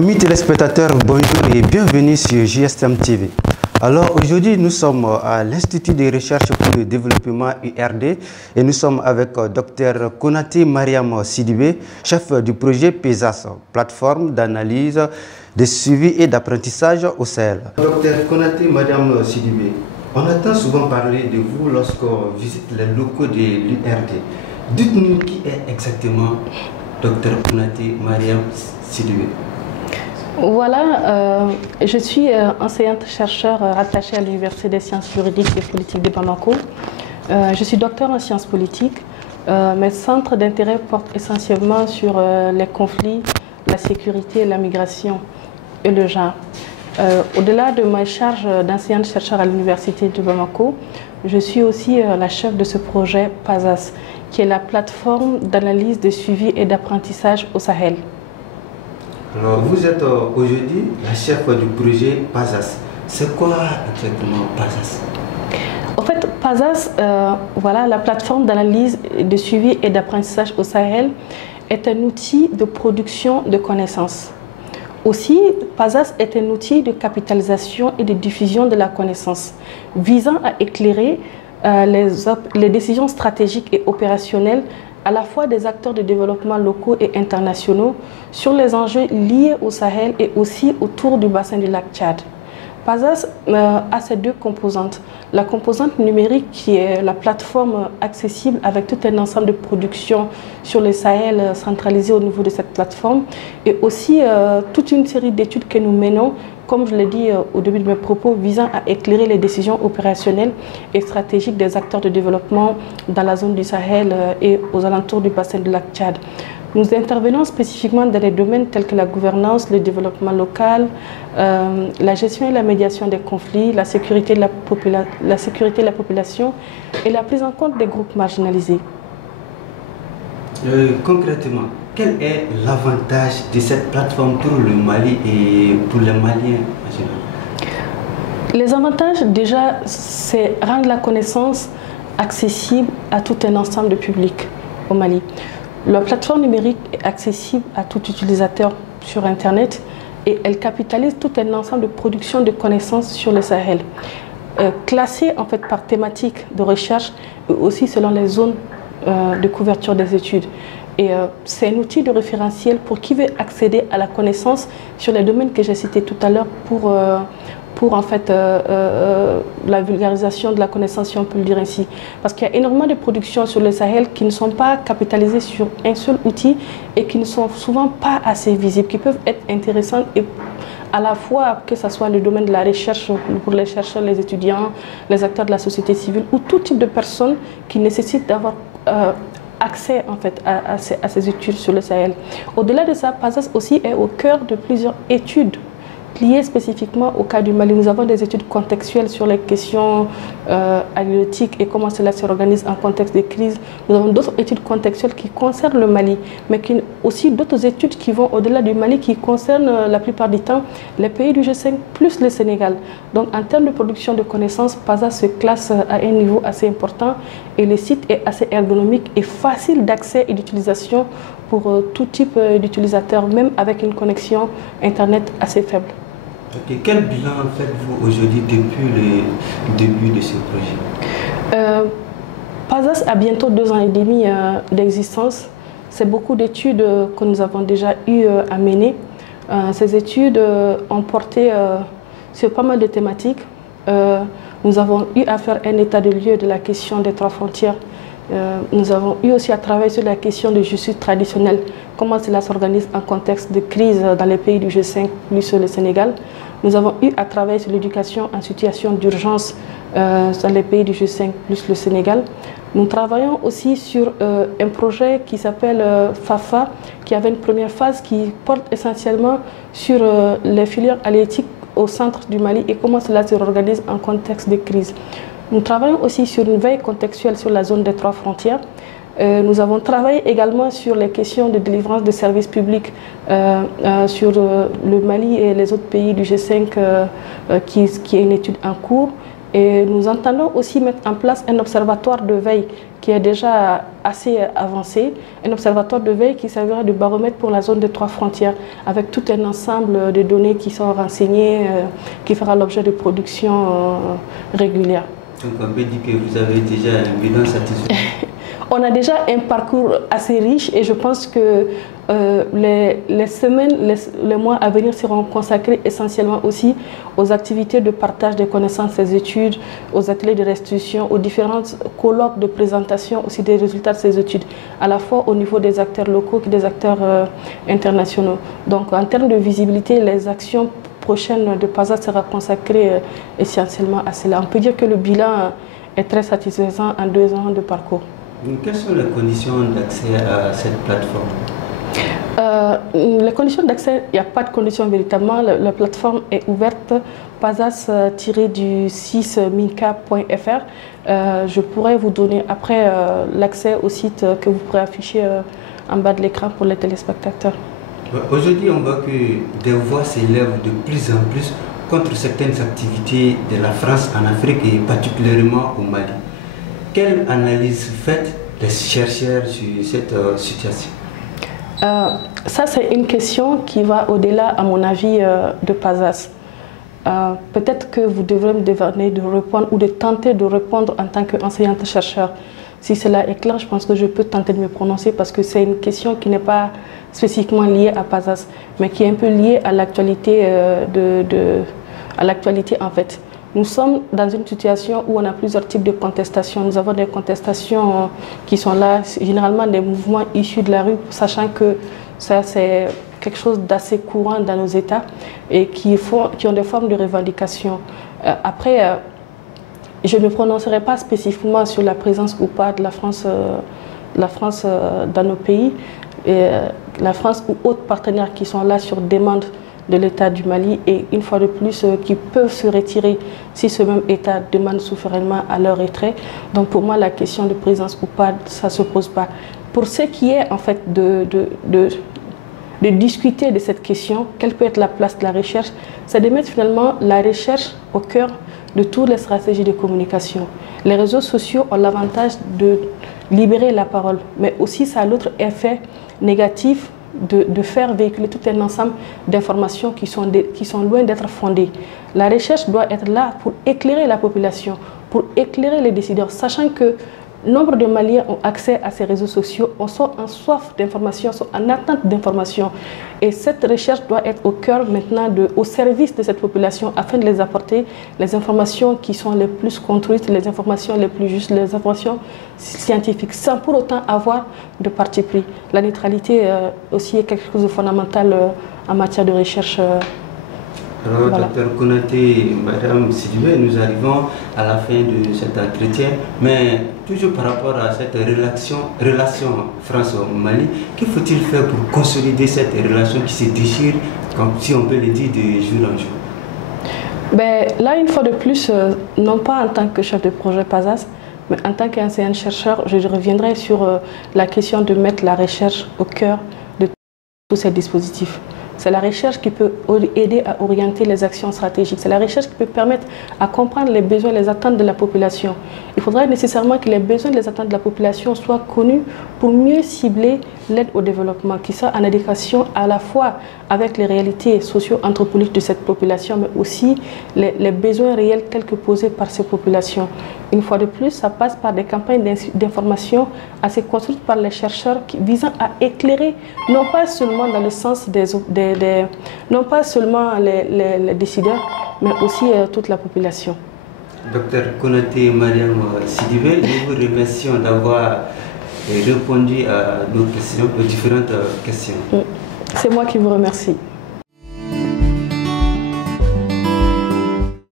Amis téléspectateurs, bonjour et bienvenue sur JSM TV. Alors aujourd'hui, nous sommes à l'Institut de recherche pour le développement URD et nous sommes avec Dr Konaté Mariam Sidibé, chef du projet PESAS, plateforme d'analyse, de suivi et d'apprentissage au Sahel. Dr Konaté Mariam Sidibé, on entend souvent parler de vous lorsqu'on visite les locaux de l'URD. Dites-nous qui est exactement Dr Konaté Mariam Sidibé. Voilà, je suis enseignante-chercheur rattachée à l'Université des sciences juridiques et politiques de Bamako. Je suis docteur en sciences politiques. Mes centres d'intérêt portent essentiellement sur les conflits, la sécurité, la migration et le genre. Au-delà de ma charge d'enseignante-chercheur à l'Université de Bamako, je suis aussi la chef de ce projet PASAS, qui est la plateforme d'analyse, de suivi et d'apprentissage au Sahel. Alors, vous êtes aujourd'hui la chef du projet PASAS. C'est quoi exactement PASAS? En fait, PASAS, voilà, la plateforme d'analyse, de suivi et d'apprentissage au Sahel, est un outil de production de connaissances. Aussi, PASAS est un outil de capitalisation et de diffusion de la connaissance, visant à éclairer les décisions stratégiques et opérationnelles à la fois des acteurs de développement locaux et internationaux sur les enjeux liés au Sahel et aussi autour du bassin du lac Tchad. PASAS a ces deux composantes. La composante numérique qui est la plateforme accessible avec tout un ensemble de productions sur le Sahel centralisées au niveau de cette plateforme et aussi toute une série d'études que nous menons, comme je l'ai dit au début de mes propos, visant à éclairer les décisions opérationnelles et stratégiques des acteurs de développement dans la zone du Sahel et aux alentours du bassin du lac Tchad. Nous intervenons spécifiquement dans des domaines tels que la gouvernance, le développement local, la gestion et la médiation des conflits, la sécurité de la population et la prise en compte des groupes marginalisés. Concrètement, quel est l'avantage de cette plateforme pour le Mali et pour les Maliens en général? Les avantages, déjà, c'est rendre la connaissance accessible à tout un ensemble de publics au Mali. La plateforme numérique est accessible à tout utilisateur sur Internet et elle capitalise tout un ensemble de production de connaissances sur le Sahel, classées en fait par thématique de recherche et aussi selon les zones de couverture des études. Et c'est un outil de référentiel pour qui veut accéder à la connaissance sur les domaines que j'ai cités tout à l'heure pour en fait la vulgarisation de la connaissance, si on peut le dire ainsi. Parce qu'il y a énormément de productions sur le Sahel qui ne sont pas capitalisées sur un seul outil et qui ne sont souvent pas assez visibles, qui peuvent être intéressantes et à la fois que ce soit le domaine de la recherche pour les chercheurs, les étudiants, les acteurs de la société civile ou tout type de personnes qui nécessitent d'avoir accès en fait à ces études sur le Sahel. Au-delà de ça, PASAS aussi est au cœur de plusieurs études liées spécifiquement au cas du Mali. Nous avons des études contextuelles sur les questions halieutiques et comment cela s'organise en contexte de crise. Nous avons d'autres études contextuelles qui concernent le Mali, mais aussi d'autres études qui vont au-delà du Mali, qui concernent la plupart du temps les pays du G5 plus le Sénégal. Donc en termes de production de connaissances, PASAS se classe à un niveau assez important et le site est assez ergonomique et facile d'accès et d'utilisation pour tout type d'utilisateur, même avec une connexion Internet assez faible. Okay. Quel bilan faites-vous aujourd'hui depuis le début de ce projet? PASAS a bientôt 2 ans et demi d'existence. C'est beaucoup d'études que nous avons déjà eu à mener. Ces études ont porté sur pas mal de thématiques. Nous avons eu à faire un état de lieu de la question des 3 frontières. Nous avons eu aussi à travailler sur la question de justice traditionnelle, comment cela s'organise en contexte de crise dans les pays du G5 plus le Sénégal. Nous avons eu à travailler sur l'éducation en situation d'urgence dans les pays du G5 plus le Sénégal. Nous travaillons aussi sur un projet qui s'appelle FAFA, qui avait une première phase qui porte essentiellement sur les filières halieutiques au centre du Mali et comment cela s'organise en contexte de crise. Nous travaillons aussi sur une veille contextuelle sur la zone des 3 frontières. Nous avons travaillé également sur les questions de délivrance de services publics sur le Mali et les autres pays du G5 qui est une étude en cours. Et nous entendons aussi mettre en place un observatoire de veille qui est déjà assez avancé, un observatoire de veille qui servira de baromètre pour la zone des 3 frontières, avec tout un ensemble de données qui sont renseignées, qui fera l'objet de production régulière. Donc on peut dire que vous avez déjà un bilan satisfaisant. On a déjà un parcours assez riche et je pense que les semaines, les mois à venir seront consacrés essentiellement aussi aux activités de partage des connaissances, des études, aux ateliers de restitution, aux différentes colloques de présentation aussi des résultats de ces études, à la fois au niveau des acteurs locaux que des acteurs internationaux. Donc en termes de visibilité, les actions prochaines de PASAS sera consacrées essentiellement à cela. On peut dire que le bilan est très satisfaisant en 2 ans de parcours. Quelles sont les conditions d'accès à cette plateforme? Les conditions d'accès, il n'y a pas de conditions véritablement. La plateforme est ouverte, pasas-du6minca.fr. Je pourrais vous donner après l'accès au site que vous pourrez afficher en bas de l'écran pour les téléspectateurs. Aujourd'hui, on voit que des voix s'élèvent de plus en plus contre certaines activités de la France en Afrique et particulièrement au Mali. Quelle analyse faites les chercheurs sur cette situation? Ça, c'est une question qui va au-delà, à mon avis, de PASAS. Peut-être que vous devrez me demander de répondre ou de tenter de répondre en tant qu'enseignante-chercheur. Si cela est clair, je pense que je peux tenter de me prononcer parce que c'est une question qui n'est pas spécifiquement liée à PASAS, mais qui est un peu liée à l'actualité en fait. Nous sommes dans une situation où on a plusieurs types de contestations. Nous avons des contestations qui sont là, généralement des mouvements issus de la rue, sachant que ça c'est quelque chose d'assez courant dans nos États et qui ont des formes de revendication. Après, je ne me prononcerai pas spécifiquement sur la présence ou pas de la France dans nos pays, et la France ou autres partenaires qui sont là sur demande de l'État du Mali et une fois de plus qui peuvent se retirer si ce même État demande souverainement à leur retrait. Donc pour moi la question de présence ou pas, ça ne se pose pas. Pour ce qui est en fait de discuter de cette question, quelle peut être la place de la recherche, c'est de mettre finalement la recherche au cœur de toutes les stratégies de communication. Les réseaux sociaux ont l'avantage de libérer la parole, mais aussi ça a l'autre effet négatif de faire véhiculer tout un ensemble d'informations qui sont loin d'être fondées. La recherche doit être là pour éclairer la population, pour éclairer les décideurs, sachant que nombre de Maliens ont accès à ces réseaux sociaux, sont en soif d'informations, sont en attente d'informations. Et cette recherche doit être au cœur maintenant, au service de cette population, afin de les apporter les informations qui sont les plus construites, les informations les plus justes, les informations scientifiques, sans pour autant avoir de parti pris. La neutralité aussi est quelque chose de fondamental en matière de recherche. Alors, Voilà. Dr Konaté, Madame Sidibé, nous arrivons à la fin de cet entretien, mais toujours par rapport à cette relation France-Mali, que faut-il faire pour consolider cette relation qui se déchire, comme si on peut le dire, de jour en jour? Ben, là, une fois de plus, non pas en tant que chef de projet PASAS, mais en tant qu'enseignant-chercheur, je reviendrai sur la question de mettre la recherche au cœur de tous ces dispositifs. C'est la recherche qui peut aider à orienter les actions stratégiques. C'est la recherche qui peut permettre à comprendre les besoins et les attentes de la population. Il faudra nécessairement que les besoins et les attentes de la population soient connus pour mieux cibler l'aide au développement, qui soit en adéquation à la fois avec les réalités socio-anthropologiques de cette population, mais aussi les besoins réels tels que posés par ces populations. Une fois de plus, ça passe par des campagnes d'information assez construites par les chercheurs visant à éclairer, non pas seulement dans le sens non pas seulement les décideurs, mais aussi toute la population. Docteur Konaté Mariam Sidibé, nous vous remercions d'avoir répondu à nos questions, aux différentes questions. C'est moi qui vous remercie.